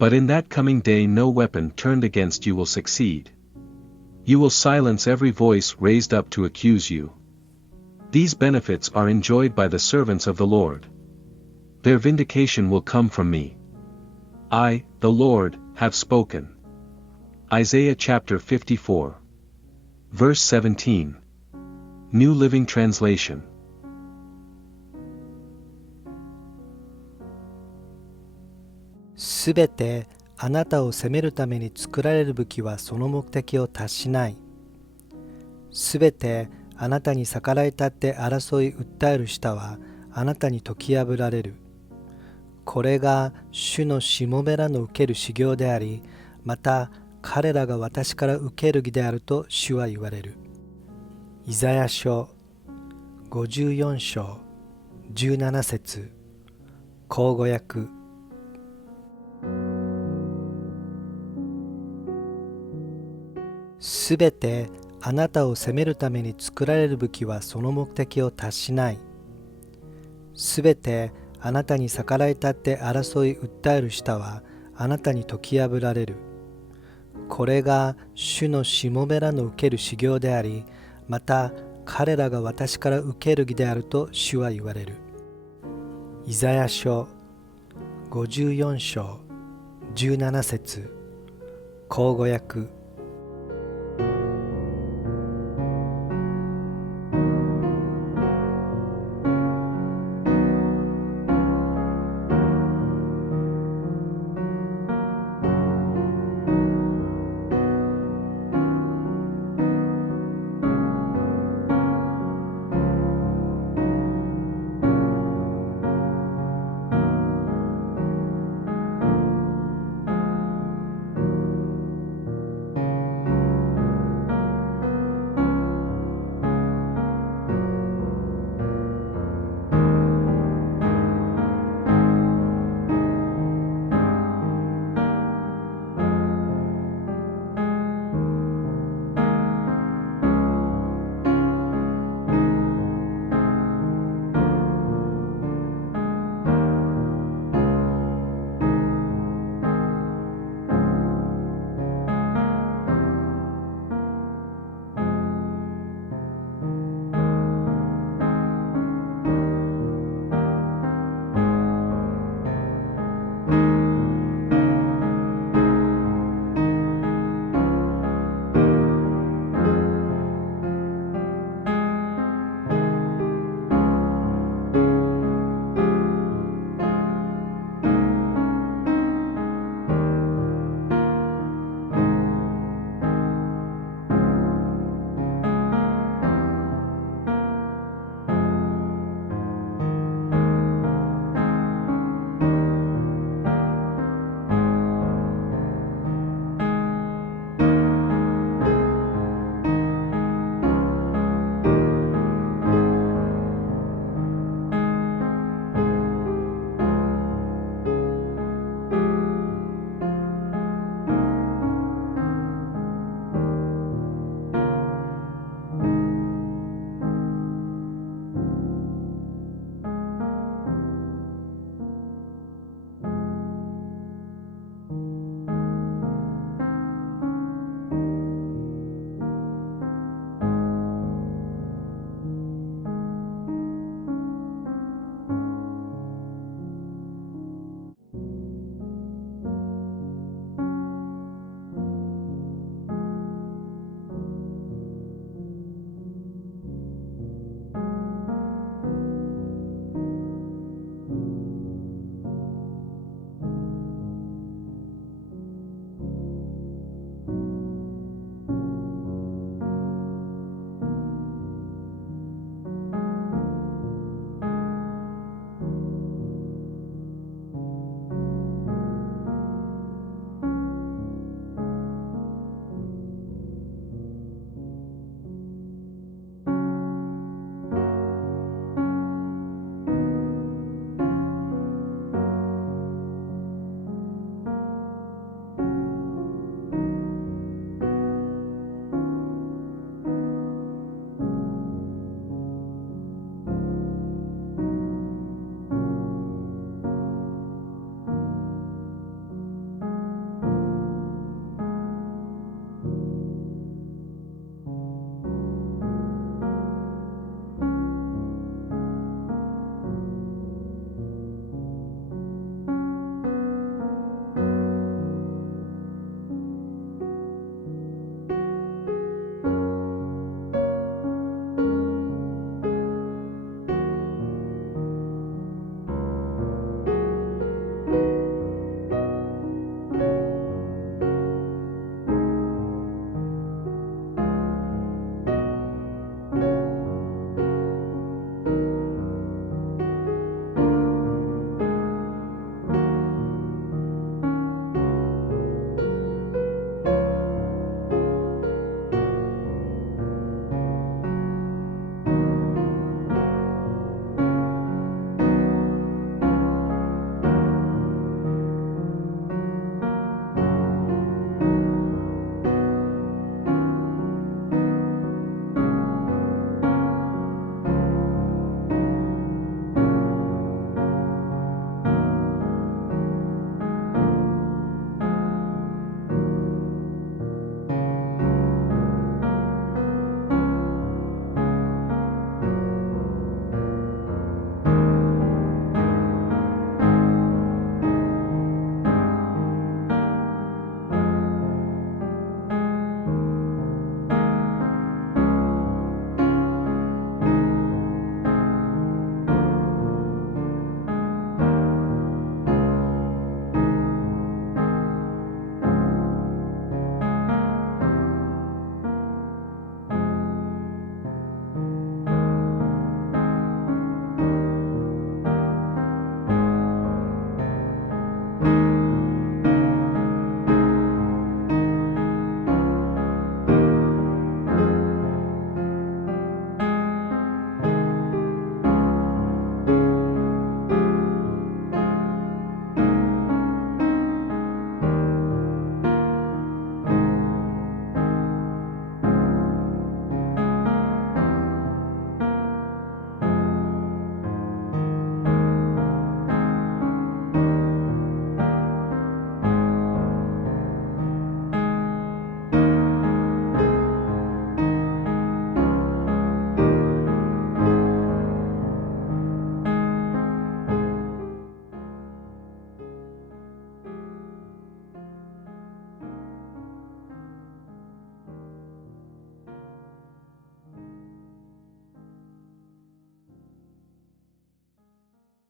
But in that coming day no weapon turned against you will succeed. You will silence every voice raised up to accuse you. These benefits are enjoyed by the servants of the Lord. Their vindication will come from me. I, the Lord, have spoken. Isaiah chapter 54. Verse 17. New Living Translation. すべてあなたを責めるために作られる武器はその目的を達しない。すべてあなたに逆らい立って争い訴える舌はあなたに解き破られる。これが主のしもべらの受ける修行であり、また彼らが私から受ける義であると主は言われる。イザヤ書54章17節口語訳。すべてあなたを責めるために作られる武器はその目的を達しない。すべてあなたに逆らい立って争い訴える舌はあなたに解き破られる。これが主のしもべらの受ける修行であり、また彼らが私から受ける義であると主は言われる。イザヤ書54章17節口語訳。